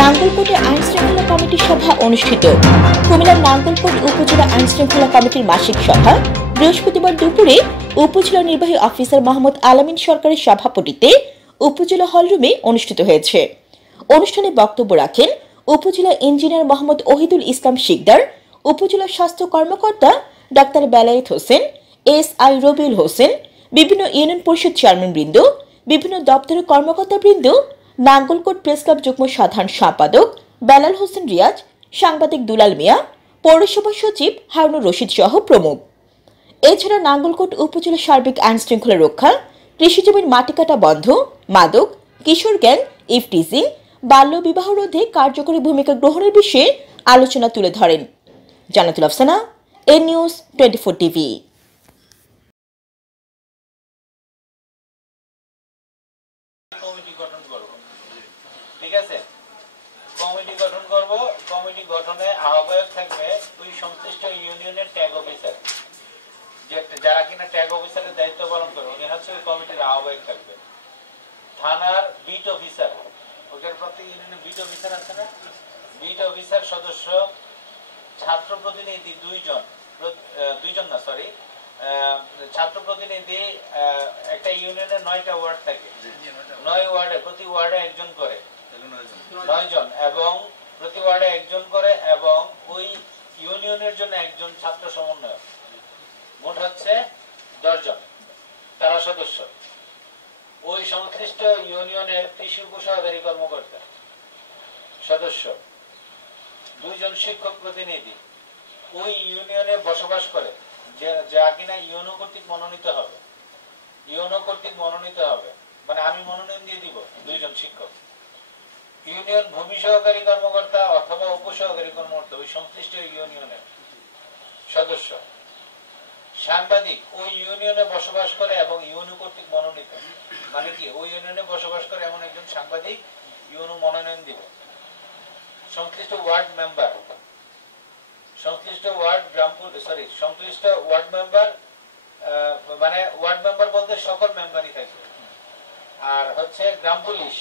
নাঙ্গলকোটে আইন শৃঙ্খলা কমিটির সভা অনুষ্ঠিত। কুমিল্লার নাঙ্গলকোট উপজেলা আইন শৃঙ্খলা কমিটির মাসিক সভা বৃহস্পতিবার দুপুরে উপজেলা নির্বাহী অফিসার মোহাম্মদ আলামিন সরকারের সভাপতিত্বে উপজেলা হলরুমে অনুষ্ঠিত হয়েছে। অনুষ্ঠানে বক্তব্য রাখেন উপজেলা ইঞ্জিনিয়ার মোহাম্মদ ওহিদুল ইসলাম শিকদার, উপজেলা স্বাস্থ্য কর্মকর্তা ডাক্তার বেলায়েত হোসেন, এসআই রবিউল হোসেন, বিভিন্ন ইউনিয়ন পরিষদ চেয়ারম্যানবৃন্দ, বিভিন্ন দপ্তরের কর্মকর্তাবৃন্দ, নাঙ্গলকোট প্রেস ক্লাব যুগ্ম সাধারণ সম্পাদক বেলাল হোসেন রিয়াজ, সাংবাদিক দুলাল মিয়া, পৌরসভা সচিব হারুনুর রশিদ সহ প্রমুখ। এছাড়া নাঙ্গলকোট উপজেলা সার্বিক আইন শৃঙ্খলা রক্ষা, কৃষিজমির মাটি কাটা বন্ধ, মাদক, কিশোর গ্যাং, ইফটিজিং, বাল্য বিবাহ রোধে কার্যকরী ভূমিকা গ্রহণের বিষয়ে আলোচনা তুলে ধরেন। জান্নাতুল আফসানা, এন নিউজ 24 টিভি। ঠিক আছে, কমিটি গঠন করব। কমিটি গঠনে আহ্বায়ক থাকবে ওই সংশ্লিষ্ট ইউনিয়নের ট্যাগ অফিসার, যারা কিনা ট্যাগ অফিসারের দায়িত্ব পালন করে, উনি হচ্ছে ওই কমিটির আহ্বায়ক থাকবে। থানার বিট অফিসার, ওদের প্রত্যেক ইউনিয়নে বিট অফিসার আছে না, বিট অফিসার সদস্য, ছাত্র প্রতিনিধি ছাত্র প্রতিনিধি একটা ইউনিয়নে 9টা ওয়ার্ড থাকে, 9 ওয়ার্ডে প্রতি ওয়ার্ডে একজন করে, 9 জন, এবং প্রতি ওয়ার্ডে একজন করে, এবং ওই ইউনিয়নের জন্য একজন ছাত্র সমন্বয়ক, মোট হচ্ছে 10 জন তারা সদস্য। ওই সংশ্লিষ্ট ইউনিয়নের কৃষি উপসহকারী কর্মকর্তা সদস্য, 2 জন শিক্ষক প্রতিনিধি ওই ইউনিয়নে বসবাস করে, যা কিনা ইউনো কর্তৃক মনোনীত হবে। ইউনো কর্তৃক মনোনীত হবে মানে আমি মনোনয়ন দিয়ে দিব 2 জন শিক্ষক। ইউনিয়ন ভূমি সহকারী কর্মকর্তা অথবা উপসহকারী কর্মকর্তা ওই সংশ্লিষ্ট ইউনিয়নের সদস্য। সাংবাদিক ওই ইউনিয়নে বসবাস করে এবং ইউনো কর্তৃক মনোনীত, মানে কি ওই ইউনিয়নে বসবাস করে এমন একজন সাংবাদিক ইউনো মনোনয়ন দিবে। সংশ্লিষ্ট ওয়ার্ড মেম্বার, সংশ্লিষ্ট ওয়ার্ড সংশ্লিষ্ট ওয়ার্ড মেম্বার, মানে ওয়ার্ড মেম্বার বলতে সকল মেম্বারই থাকবে। আর হচ্ছে গ্রাম পুলিশ,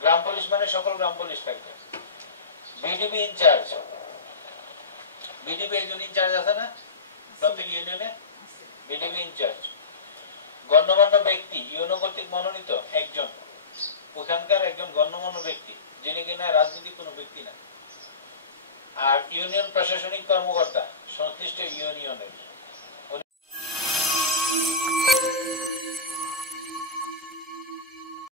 গ্রাম পুলিশ মানে সকল গ্রাম পুলিশ থাকবে। বিডিপি ইনচার্জ, বিডিপি একজন ইনচার্জ আছে না প্রত্যেক ইউনিয়নে, বিডিপি ইনচার্জ। গণ্যমান্য ব্যক্তি ইউনো কর্তৃক মনোনীত একজন, ওখানকার একজন গণ্যমান্য ব্যক্তি যিনি কিনা রাজনৈতিক কোনো ব্যক্তি না। আর ইউনিয়ন প্রশাসনিক কর্মকর্তা সংশ্লিষ্ট ইউনিয়নের,